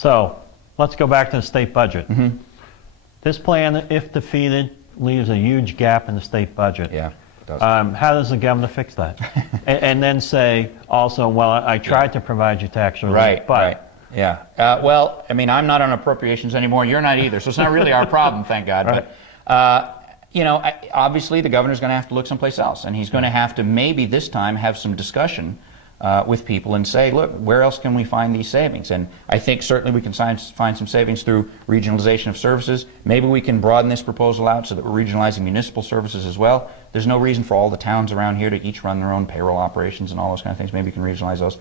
So let's go back to the state budget. This plan, if defeated, leaves a huge gap in the state budget. Yeah, it does. How does the governor fix that? and then say also, well, I tried to provide you tax relief, right, but... Right. Yeah. Well, I mean, I'm not on appropriations anymore. You're not either, so it's not really our problem, thank God. Right. But, you know, obviously the governor's going to have to look someplace else, and he's going to have to maybe this time have some discussion with people and say, look, where else can we find these savings? And I think certainly we can find some savings through regionalization of services. Maybe we can broaden this proposal out so that we're regionalizing municipal services as well. There's no reason for all the towns around here to each run their own payroll operations and all those kind of things. Maybe we can regionalize those.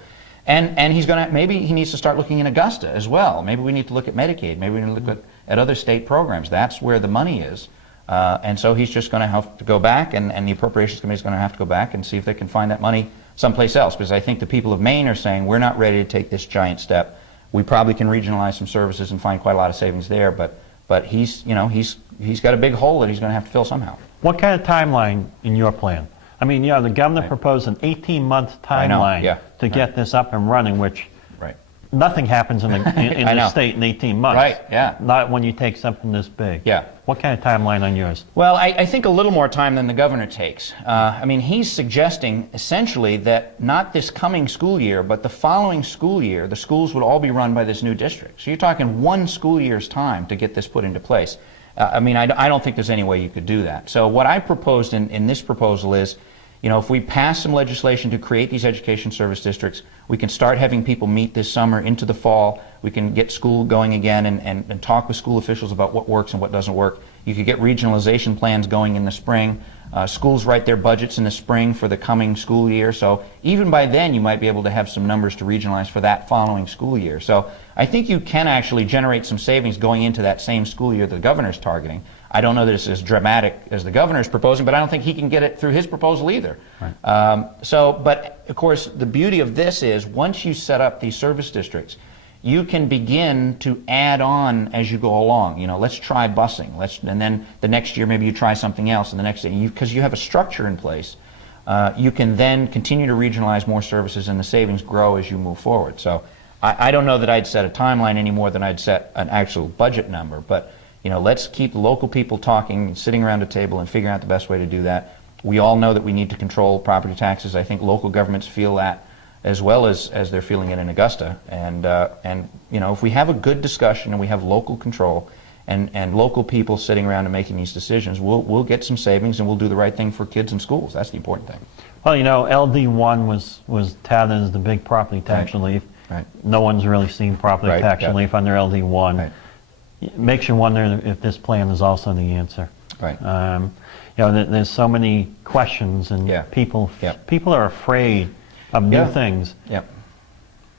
And he's going to, maybe he needs to start looking in Augusta as well. Maybe we need to look at Medicaid. Maybe we need to look at other state programs. That's where the money is. And so he's just going to have to go back, and the Appropriations Committee is going to have to go back and see if they can find that money someplace else. Because I think the people of Maine are saying, we're not ready to take this giant step. We probably can regionalize some services and find quite a lot of savings there, but he's, you know, he's got a big hole that he's going to have to fill somehow. What kind of timeline in your plan? I mean, you know, the governor proposed an 18-month timeline to get this up and running, which nothing happens in the state in 18 months. Right, yeah. Not when you take something this big. Yeah. What kind of timeline on yours? Well, I think a little more time than the governor takes. I mean, he's suggesting essentially that not this coming school year, but the following school year, the schools would all be run by this new district. So you're talking 1 school year's time to get this put into place. I mean, I don't think there's any way you could do that. So what I proposed in this proposal is, you know, if we pass some legislation to create these education service districts, we can start having people meet this summer into the fall. We can get school going again and talk with school officials about what works and what doesn't work. You could get regionalization plans going in the spring. Schools write their budgets in the spring for the coming school year. So even by then, you might be able to have some numbers to regionalize for that following school year. So I think you can actually generate some savings going into that same school year that the governor's targeting. I don't know that it's as dramatic as the governor's proposing, but I don't think he can get it through his proposal either. Right. But of course, the beauty of this is once you set up these service districts, you can begin to add on as you go along. You know, let's try busing, and then the next year maybe you try something else, and the next year, because you have a structure in place, you can then continue to regionalize more services, and the savings grow as you move forward. So I don't know that I'd set a timeline any more than I'd set an actual budget number, but you know, let's keep local people talking, sitting around a table, and figuring out the best way to do that. We all know that we need to control property taxes. I think local governments feel that as well as they're feeling it in Augusta. And you know, if we have a good discussion and we have local control and local people sitting around and making these decisions, we'll get some savings and we'll do the right thing for kids in schools. That's the important thing. Well, you know, LD1 was touted as the big property tax relief. Right. No one's really seen property tax relief under LD1. Right. Makes you wonder if this plan is also the answer. Right. You know, there's so many questions, and people are afraid of new things. Yeah.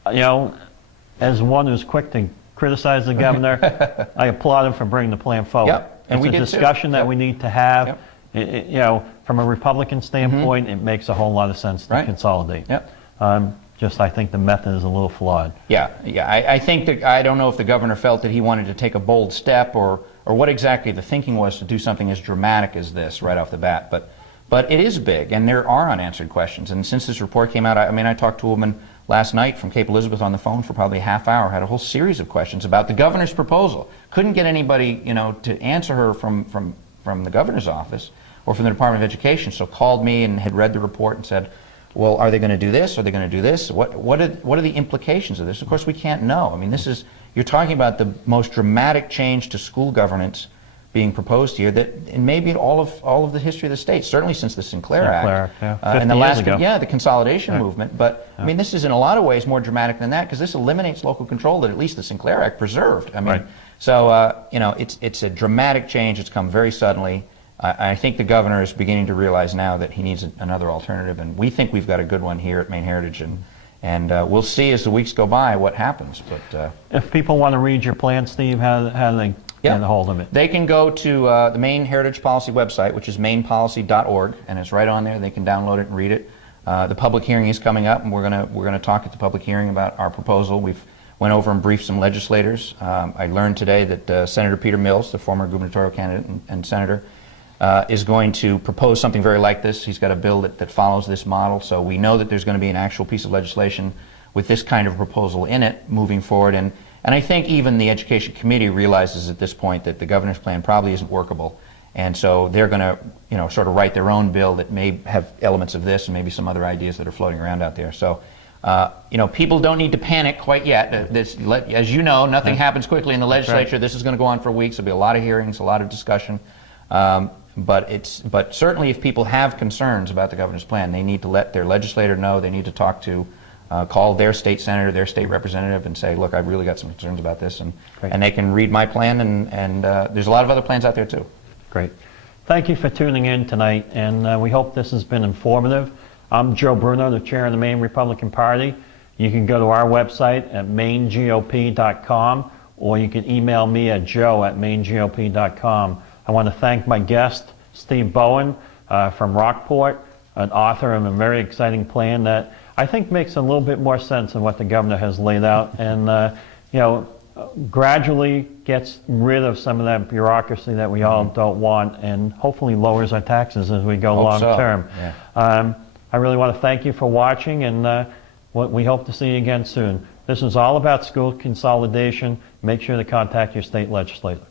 You know, as one who's quick to criticize the governor, I applaud him for bringing the plan forward. Yep. And it's a discussion that we need to have. Yep. You know, from a Republican standpoint, it makes a whole lot of sense to consolidate. Yep. Just I think the method is a little flawed. Yeah. I think that I don't know if the governor felt that he wanted to take a bold step or what exactly the thinking was to do something as dramatic as this right off the bat. But it is big, and there are unanswered questions. And since this report came out, I talked to a woman last night from Cape Elizabeth on the phone for probably a half hour, had a whole series of questions about the governor's proposal. Couldn't get anybody, you know, to answer her from the governor's office or from the Department of Education. So called me and had read the report and said, well, are they going to do this? Are they going to do this? What are the implications of this? Of course, we can't know. I mean, you're talking about the most dramatic change to school governance being proposed here that in maybe all of the history of the state, certainly since the Sinclair Act. And the last, the Consolidation movement. But I mean, this is in a lot of ways more dramatic than that because this eliminates local control that at least the Sinclair Act preserved. I mean, so you know, it's a dramatic change. It's come very suddenly. I think the governor is beginning to realize now that he needs another alternative, and we think we've got a good one here at Maine Heritage, and we'll see as the weeks go by what happens. But if people want to read your plan, Steve, how do they get a hold of it? They can go to the Maine Heritage Policy website, which is mainepolicy.org, and it's right on there. They can download it and read it. The public hearing is coming up, and we're gonna talk at the public hearing about our proposal. We've went over and briefed some legislators. I learned today that Senator Peter Mills, the former gubernatorial candidate and senator, is going to propose something very like this. He's got a bill that follows this model, so we know that there's going to be an actual piece of legislation with this kind of proposal in it moving forward, and And I think even the Education Committee realizes at this point that the governor's plan probably isn't workable, and so they're going to, sort of write their own bill that may have elements of this and maybe some other ideas that are floating around out there. So, people don't need to panic quite yet. As you know, nothing happens quickly in the legislature. Right. This is going to go on for weeks. There'll be a lot of hearings, a lot of discussion. But certainly, if people have concerns about the governor's plan, they need to let their legislator know. They need to talk to. Call their state senator, their state representative, and say, look, I've really got some concerns about this, and they can read my plan, and there's a lot of other plans out there too. Great. Thank you for tuning in tonight, and we hope this has been informative. I'm Joe Bruno, the chair of the Maine Republican Party. You can go to our website at mainegop.com, or you can email me at joe@mainegop.com. I want to thank my guest, Steve Bowen from R-Rockport, an author of a very exciting plan that I think makes a little bit more sense than what the governor has laid out, and gradually gets rid of some of that bureaucracy that we all don't want, and hopefully lowers our taxes as we go long term. Yeah. I really want to thank you for watching, and we hope to see you again soon. This is all about school consolidation. Make sure to contact your state legislator.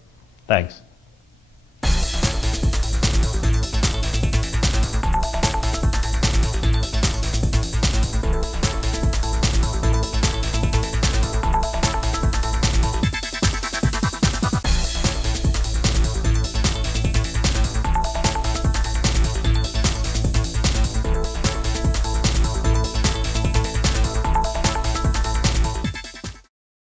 Thanks.